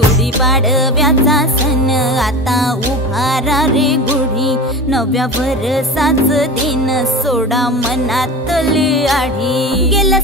गुढी पाडव्याचा सण आता उभारा रे गुढी, नव्या वर्षाच दिन सोडा मनातली आढी। गेलं